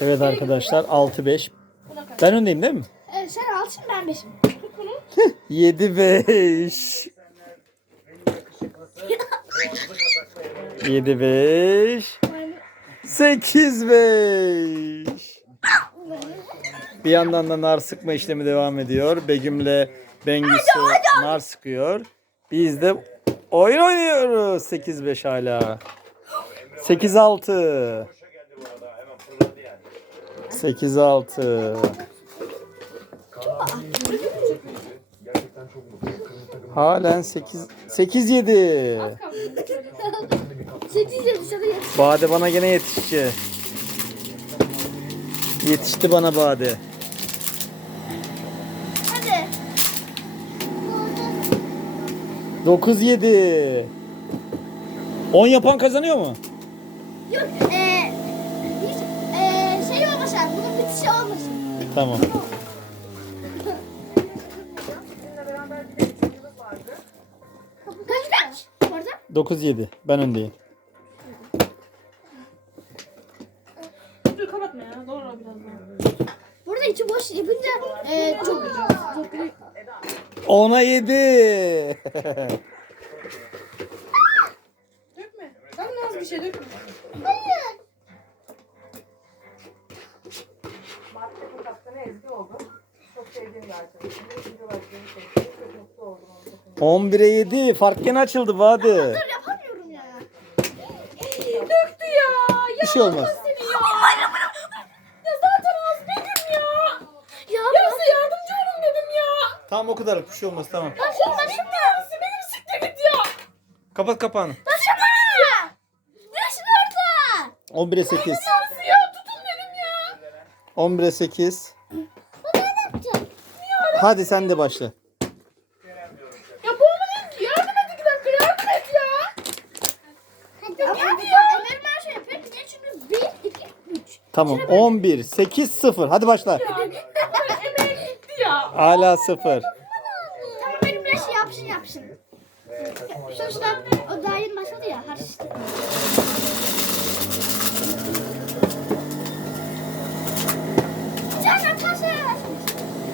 Evet arkadaşlar 6-5. Ben öndeyim değil mi? Evet, sen altın ben beşim. 7-5. 7-5. 8-5. Bir yandan da nar sıkma işlemi devam ediyor. Begüm'le Bengüsü nar sıkıyor. Biz de oyun oynuyoruz. 8-5 hala. 8-6. 8-6. Halen 8 8 7. 8 yıl dışarı yetişti. Bade bana gene yetişti. Yetişti bana Bade. Hadi. 9 7. 10 yapan kazanıyor mu? Yok, eee Tamam. Kaç kaç? Orada? 9 7. Ben öndeyim. Dur kapatma ya. Doğru biraz daha. Burada içi boş yapınca eee çok çok büyük. 10'a 7. Dökme. Sen az bir şey dökme. 11'e 7. Fark gene açıldı Bade. Dur yapamıyorum ya. Döktü ya. Ya Bir şey olmaz. seni ya. Ya zaten az benim ya. Ya Ya size yardımcı olun dedim ya. Tamam o kadar. Bir şey olmaz tamam. Benim siktir git ya. Kapat kapağını. başım ya. Başım orada. 11'e 8. Nasıl ya tutun dedim ya. 11'e 8. Bu? Hadi sen de başla. Ya boğma ki. Yardım et iki dakika yardım et ya. Hadi. Ya. Benim her şey yapıyorum. Niye çünkü 1, 2, 3. Tamam 11 8 0. Hadi başla. Emeğim gitti ya. Hala 0. Tamam benim bir şey yapsın yapsın. Sonuçta o daha yeni başladı ya. Hadi işte. Sen de kasaya başlasın.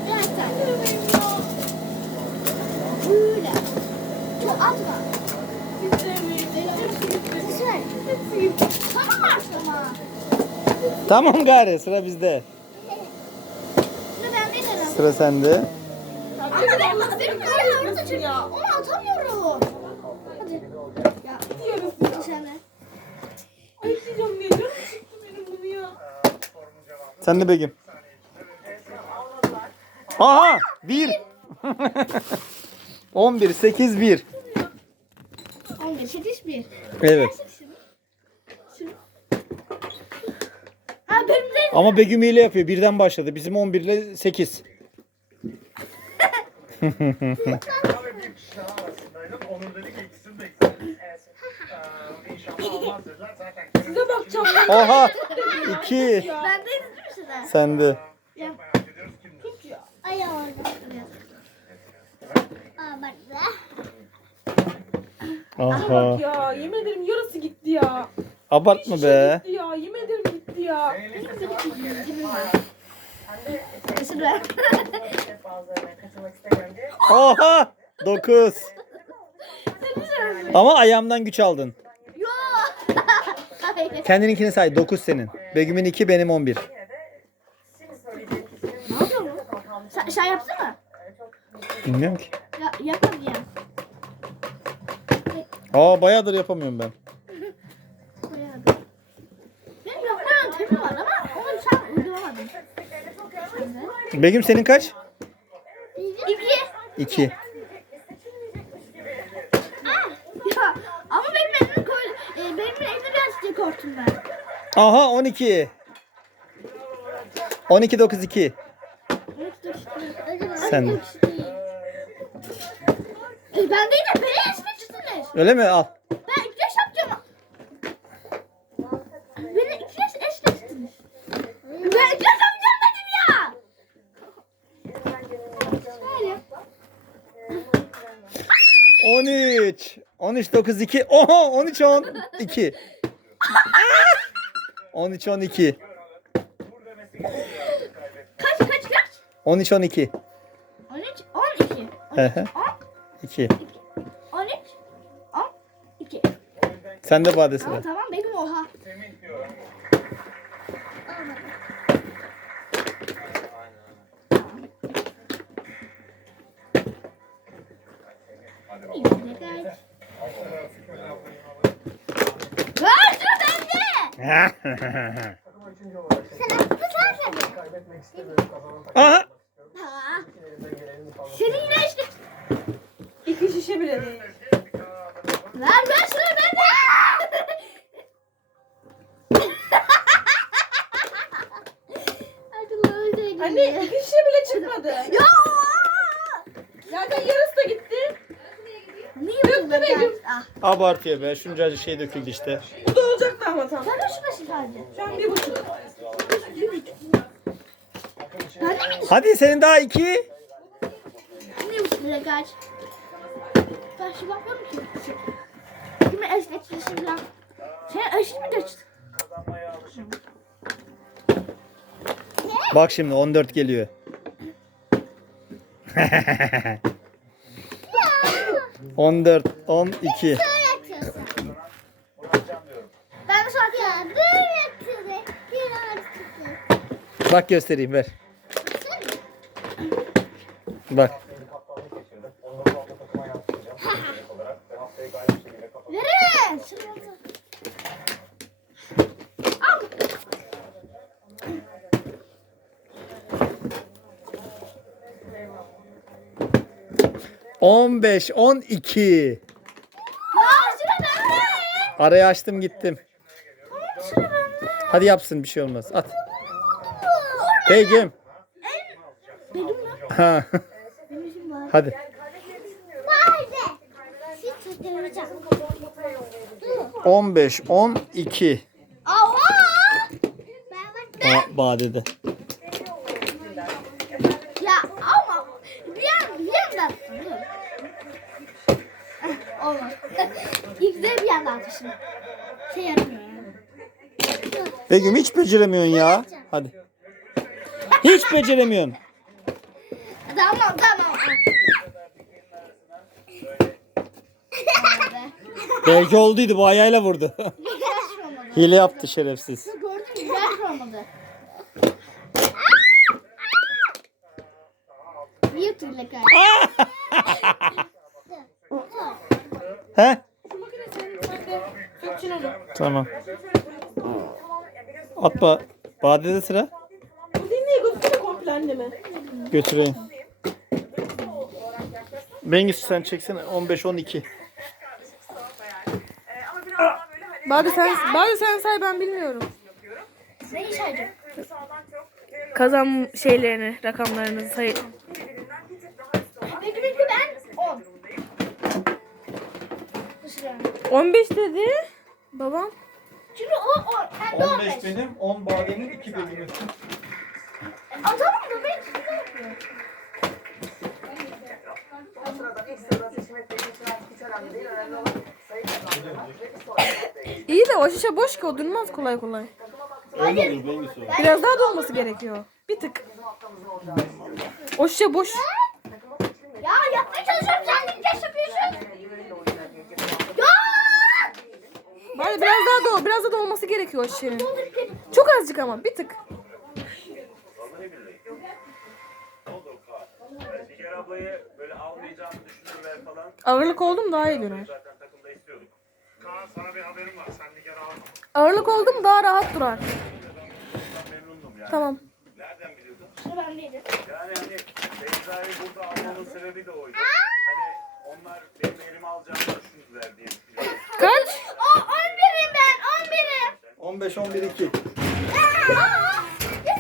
Biraz daha. Böyle. Çok atma. Güzel. Tamam başlama. Tamam gari sıra bizde. Sıra bende de. Sıra sende. Ama benim benim kafam orada çünkü onu atamıyorum. Hadi. Ya. Diyoruz. Hadi sen de. Ay diyeceğim ya. Canım çıktı benim bunu ya. Sen de Begüm. Aha 1. 11 8 1. 11, 8, 1. Evet. Ha benim de Ama Begüm ile yapıyor. Birden başladı. Bizim 11 ile 8. Ama bir kişi daha arasındaydım. Onur dedi ki ikisini de ikisini. Ee, İnşallah almaz dediler. Zaten Size bakacağım. Oha 2. bendeyiz değil mi size? Sende. Ya. merak ediyoruz kimdir? Tut ya. Ay orada. Aa bak be. Aha. Bak ya. Yemin ederim yarısı gitti ya. Abartma Şişe be. gitti ya. Yemin ederim gitti ya. Oha 9. Ama ayağımdan güç aldın. Hayır. Kendininkini say. 9 senin. Begüm'ün 2 benim 11. Yine de şimdi söyleyeceğim kişinin Ne yapıyor bu? Sen, sen yapsana. Bilmiyorum ki. Ya, yapma ya. Aa bayağıdır yapamıyorum ben. Bayağı bir. Benim yapma yöntemim var ama onu sen uygulamadın. Begüm senin kaç? İki. 2. Ah, ya ama benim elimde koy, benim elimde biraz korktum ben. Aha 12. 12 9 2. Sen ben de beni eşleştiniz. Öyle mi? Al. Ben iki yaş yapacağım. Beni iki yaş eşleştiniz. Ben iki yaş yapacağım dedim ya. Öyle. 13. 13 9 2. Oha 13 10 2. 13 12. Kaç kaç kaç? 13 12. 13, 12. Hı hı. 2. Sende badesi Tamam var. tamam benim oha. Semih diyor ama. İyi, ne kadar- Ver sıra bende. Sen attın sen sen. takım Aha. Ha. elinden gelenin fazlası. Senin yine işte. İki şişe bile değil. Ver ver sıra bende. Hadi lan Anne iki şişe bile çıkmadı. Ya. Zaten yarısı da gitti. Niye yapıyorsun Begüm. Ah. Abartıyor be. Şuncacık şey döküldü işte. Bu da olacaktı ama tam. Sen de şurası sadece. Şu an bir buçuk. Ben de mi? Hadi senin daha 2. Ne bu size kaç? Ben şu bakıyorum ki. Kimi eşleştirsin lan? Sen eşit mi geçtin? Bak şimdi 14 geliyor. 14 12. Uğraşacağım diyorum. Ben. Böyle. Bak göstereyim ver. Bak. 15 12. Ya sıra bende. Arayı açtım gittim. Bende. Hadi yapsın bir şey olmaz. At. Begüm. Benim? Ha. Benim işim var. Hadi. Vardı. Siz tutturacağım. 15 12. Aha. Ben bak. Aa, badede. Ya ama bir an bir yandan dur. Eh, Olmaz. Bir yandan atışım. Şey yaramıyor yani. Begüm hiç beceremiyorsun ya. Hadi. Hiç beceremiyorsun. Tamam tamam. Belki olduydu bu ayağıyla vurdu. Hile yaptı şerefsiz. Gördün mü? Güzel olmadı. Niye türlü kay? He? Tamam. Atma. Badede sıra. Komple anneme. Götüreyim. Bengüsü sen çeksene. 15 12. Bade sen, Bade sen say ben bilmiyorum. Ne iş aydı? Kazan şeylerini, rakamlarını say. Peki peki ben 10. Dışarı. 15 dedi. Babam. Çünkü o 10. Ben de 15. benim, 10 badenin, 2 Begüm'ün. Aa, tamam da ben ne yapıyorum? O sırada ilk sırada seçim etmek için artık hiç önemli değil. Önemli olan sayı kazandırmak ve bir sonraki İyi de o şişe boş ki o durmaz kolay kolay. Öyle olur. Biraz daha dolması gerekiyor. Bir tık. O şişe boş. Ya yapmaya çalışıyorum sen de geç yapıyorsun. Ya! Bade biraz biraz daha dolması gerekiyor şişenin. Çok azıcık ama bir tık. Ağırlık oldum daha iyi döner. Zaten takımda istiyorduk. Kaan sana bir haberim var. Sen Nigar'ı alma. Ağırlık oldum daha rahat durar. Tamam. Nereden biliyordun? Yani hani Beyza'yı burada almamın sebebi de oydu. Hani onlar benim elime alacağını düşündüler diye düşünüyorum. Kaç? O 11'im ben 11'im. 15 11 2. Ya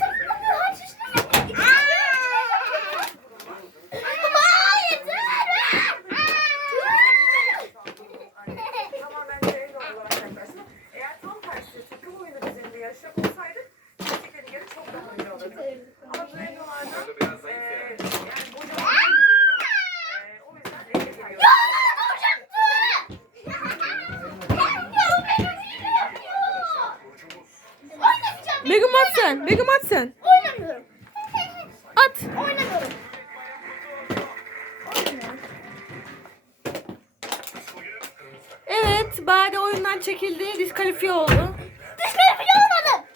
sen bunu kaç yaşına geldin? Baba yeter. tamamen şey olarak yaklaştım. Eğer tam tersi takım oyunu düzeninde yarışacak olsaydık kesinlikle Nigar'ı çok daha önde alırdım. Ama bu evdolarda Biraz zayıf eee yani. yani kocaman biliyorum. Eee o yüzden ele geliyor. Begüm at sen. Begüm at sen. Oyna oynamıyorum. At. Oynamıyorum. Evet. Bade oyundan çekildi. Diskalifiye oldu. Diskalifiye olmadım.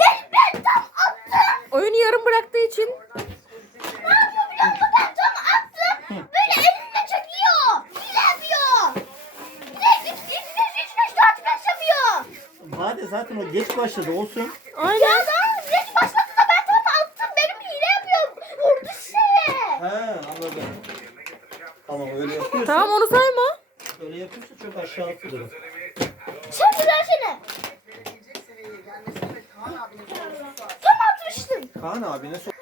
Ben, ben tam attım. Oyunu yarım bıraktığı için Ne yapıyor biliyor musun? Ben tam attım. Böyle elimle çekiyor. Hile yapıyor. Bir de 3 3 5 3 5 4 5 yapıyor. Hadi zaten o geç başladı olsun. Ya Aynen. daha geç başladı da ben tam attım. Benim hile yapıyor. Vurdu şeye. He anladım. Tamam öyle yapıyorsun. Tamam onu sayma. Öyle yapıyorsa çok atılır. Şimdi versene. Tam atmıştım. Kaan abine sor.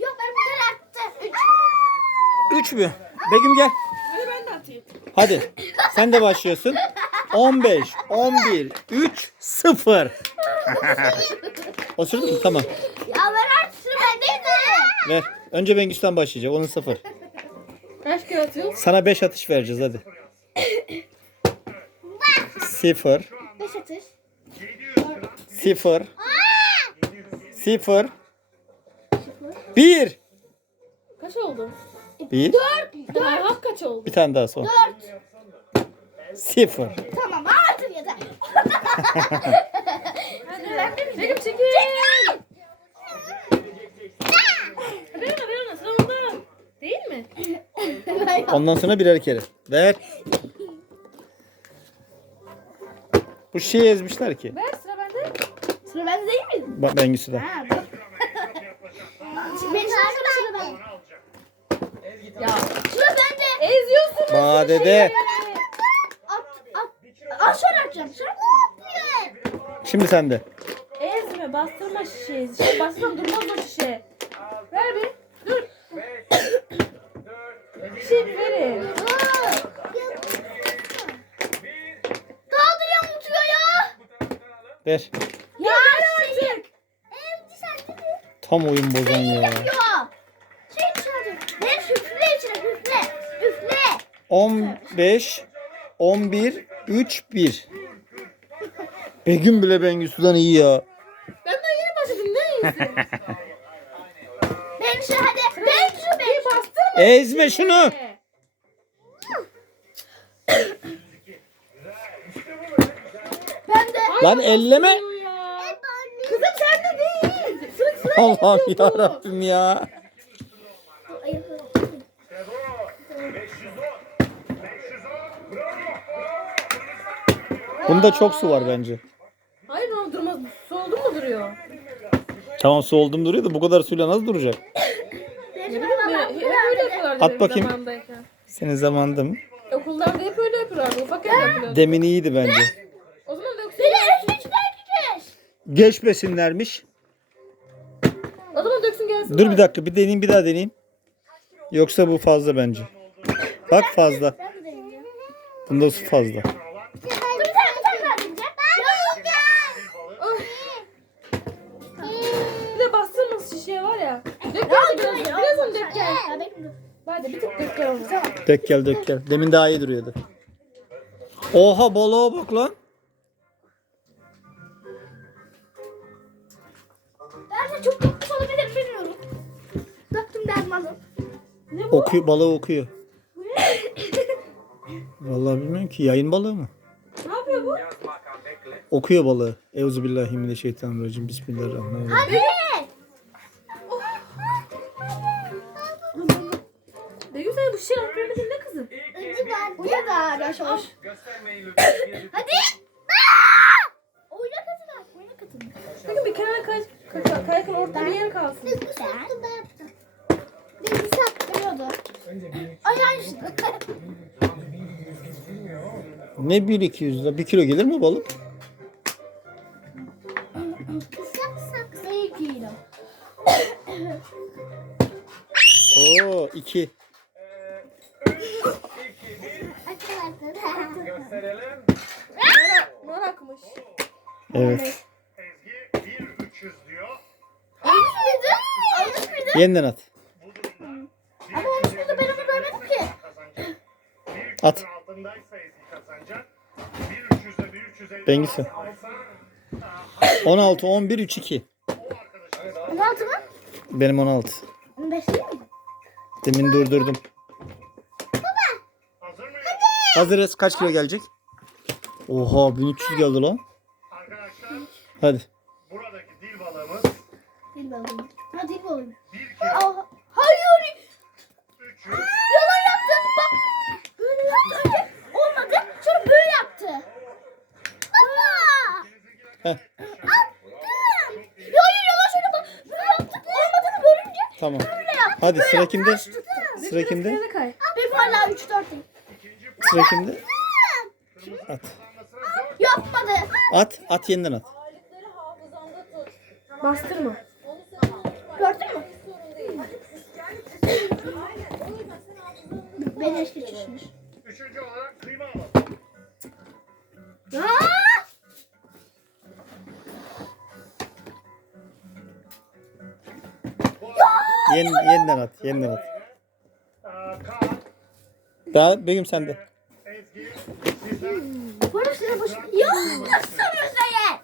Yok ben bir kere attım. 3 3 mü? Begüm gel. Hadi ben de atayım. Hadi. Sen de başlıyorsun. 15, 11, 3, 0. Osurdun mu? Tamam. Ya ver artık sıra bendeydi. Ver. Önce Bengüs'ten başlayacak. Onun 0. Kaç kere atıyorsun? Sana 5 atış vereceğiz hadi. 0, 5 atış. 0, 0, 1. Kaç oldu? 1. 4. Daha hak kaç oldu? Bir tane daha son. 4. 0. Tamam artık yeter. Çekil. Reyna sıra onda. Değil mi? Ondan sonra birer kere. Ver. Bu şeyi ezmişler ki. Ver sıra bende. Sıra bende değil mi? Bak Bengüs'ü Ha, bak. Benim sıra bende. Ya Sıra bende. eziyorsunuz. Badede. At at. At şöyle atacağım. Şöyle? Şimdi sende. Ezme bastırma şişeyi. Şişe bastırma durmaz o şişe. Ver bir. Dur. Bir verin. Ver. Ya ver artık. Evde sen de Tam oyun bozan ya. Şey içine Ne üfle içine üfle. Üfle. 15, 11, 3, 1. Begüm bile Bengüsü'den iyi ya. Ben daha yeni başladım. Ne iyisin? Ben şu hadi. Ben şu ben şu. Bastırma. Ezme şunu. Ben de. Lan elleme. Kızım sen de değil. Sıra. Allah'ım ya Rabbim ya. Bunda çok su var bence. Hayır oğlum durmaz. Soldu mu duruyor? Tamam su oldum duruyor da bu kadar suyla nasıl duracak? Ne bileyim böyle, hep öyle yapıyorlardı At benim bakayım. zamanımdayken. Senin zamanında mı? Okullarda hep öyle yapıyorlardı. De yapıyorlardı. Demin iyiydi bence. O zaman döksün. Üfle içine gideceğiz. Geçmesinlermiş. O zaman döksün gelsin. Dur bir dakika bir deneyeyim bir daha deneyeyim. Yoksa bu fazla bence. Bak fazla. Bunda su fazla. Bir de bastırması şişeye var ya. Dök biraz, onu dök gel. Hadi bir tık dök gel onu. Dök gel dök gel. Demin daha iyi duruyordu. Oha balığa bak lan. Okuyor, balığı okuyor. Vallahi bilmiyorum ki yayın balığı mı? Ne yapıyor bu? Okuyor balığı. Euzubillahimineşşeytanirracim. Bismillahirrahmanirrahim. Hadi. Begüm sen bu şişeyi alıp vermedin ne kızım? Bu ne daha yavaş yavaş. Hadi. Oyna katına. Oyna katına. Begüm bir kenara kay, kay, kayakın ortada bir yer kalsın. Ben Beni saklıyordu. Ay aynısı. Ne 1 200 lira? 1 kilo gelir mi balık? Sak sak. Ne kilo? Oo 2. Merakmış. Evet. Ezgi 1 300 diyor. Yeniden at. Ama olmuş muydu ben onu görmedim ki. Kazanacak. 1 At. altındaysa Ezgi kazanacak. 1 300'de 1 350 Bengüsü. alsa 16 11 3 2. 16 mı? Benim 16. 15 değil mi? Demin durdurdum. Hazır mıyız? Hazırız. Kaç kilo gelecek? Oha 1300 geldi lan. Arkadaşlar Hadi. buradaki dil balığımız Dil balığım. Ha dil balığım. 1 kilo hayır. 300 Yalan yaptı. Bak. Böyle yaptı önce. Olmadı. Sonra böyle yaptı. Baba. Heh. Attım. Ya hayır yalan söyle bak. Böyle yaptık. Olmadığını görünce Tamam. Hadi Böyle sıra kimde? Sıra kimde? Benim hala 3 4 değil. Sıra kimde? At. Yapmadı. At. At yeniden at. Bastırma. Gördün mü? Beni eski. Üçüncü olarak kıyma alalım. Yen, yeniden at. Yeniden at. Daha Begüm sende. Ezgi, sizden Bana sıra boş. Ya nasıl Hüseyin?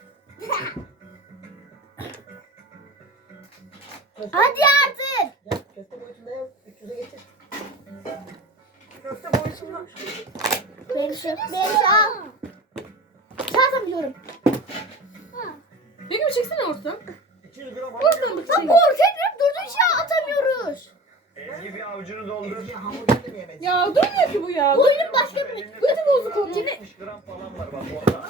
Hadi artık. Köfte boyutunda Benim şu. Benim şu. Zaten biliyorum. Begüm çeksene ortadan. Oradan bak Bak çek. Şey atamıyoruz. Ezgi bir avucunu doldur. Ya durmuyor ki bu ya. Oyunun başka bir... Götü bozuk oldu. 70 gram falan var bak orada.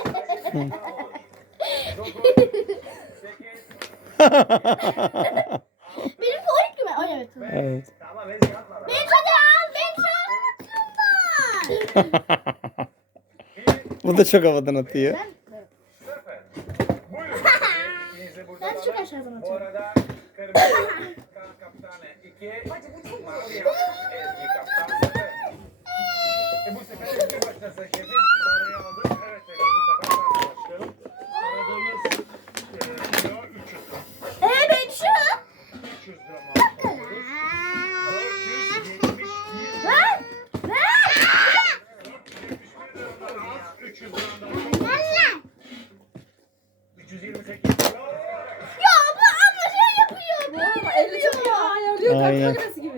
Benim favorit gibi. Ay evet. evet. Tamam Ezgi atma. Benim hadi al. Benim şu an Bu da çok havadan atıyor. Süper. Burada Ben çok alalım. aşağıdan Bu arada kırmızı kan kaptanı 2. Mavi Ezgi kaptan 0. E bu sefer Ezgi başlasın şefim. parayı aldık. Evet evet bu sefer ben başlıyorum. Aradığımız e, kilo 300 gram. Ee benim şu. 300 gram alıyoruz. 471 Ver. Ver. 471 gramdan az, 300 gramdan çok. 328 kilo. Ya bu abla şey yapıyor. Ama elle çok iyi ayarlıyor. Kalp Aynen. makinesi gibi.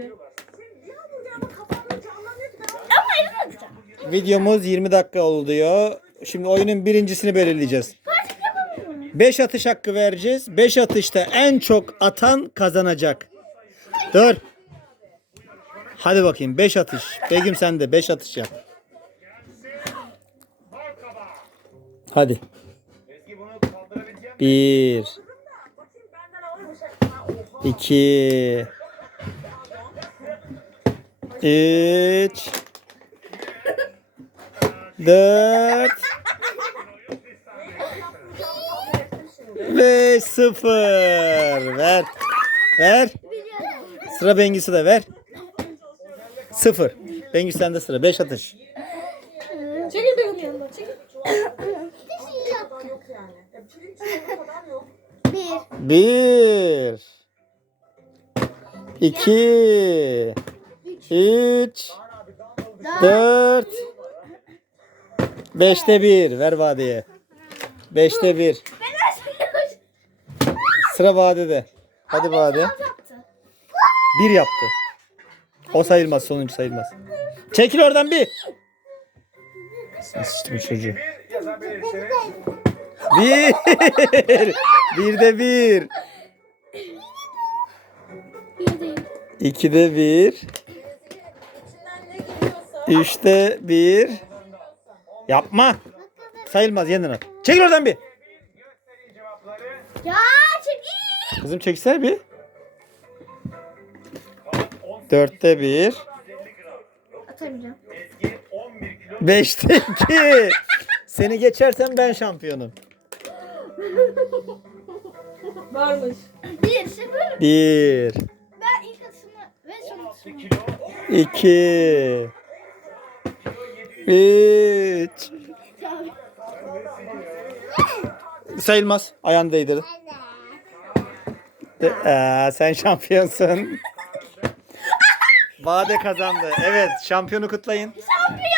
bir hamburger ama kafamda canlanıyor ki ben Ama elini atacağım. Videomuz 20 dakika oluyor. Şimdi oyunun birincisini belirleyeceğiz. 5 atış hakkı vereceğiz. 5 atışta en çok atan kazanacak. Dur. Hadi bakayım 5 atış. Begüm sen de 5 atış yap. Hadi. Ezgi bunu kaldırabilecek misin? 1 bakayım benden alır mı şey? Ha, oha. 2 3 4 ve 0 ver. Ver. Sıra Bengüsü de ver. 0 Bengüsü sende sıra. 5 atış. Çekil yanına. Yok yani. E, pirinç çoğu yok. Bir. 1 2 3 4 5'te 1 ver vadeye 5'te 1 Sıra vadede. Hadi. Yaptı. Bir yaptı. O sayılmaz. Sonuncu sayılmaz. Çekil oradan bir. Sıçtım çocuğu. Bir. Bir. bir de bir. Bir değil. İkide bir. Üçte bir. Yapma. Sayılmaz yeniden at. Çekil oradan bir. Gösterin cevapları. Ya çekil. Kızım çeksene bir. Dörtte bir. Atamayacağım. Ezgi 11 kilo. Beşte iki. Seni geçersem ben şampiyonum. Varmış. Bir sıfır. Bir. Ben ilk atışımı ve son 16 atışımı. kilo. iki, hiç. Sayılmaz. Ayağını değdirdin. Ee, e, sen şampiyonsun. Bade kazandı. Evet şampiyonu kutlayın. Şampiyon!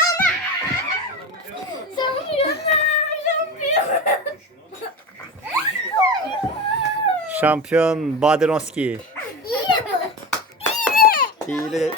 Şampiyon Baderonski. İyi. İyi. İyi.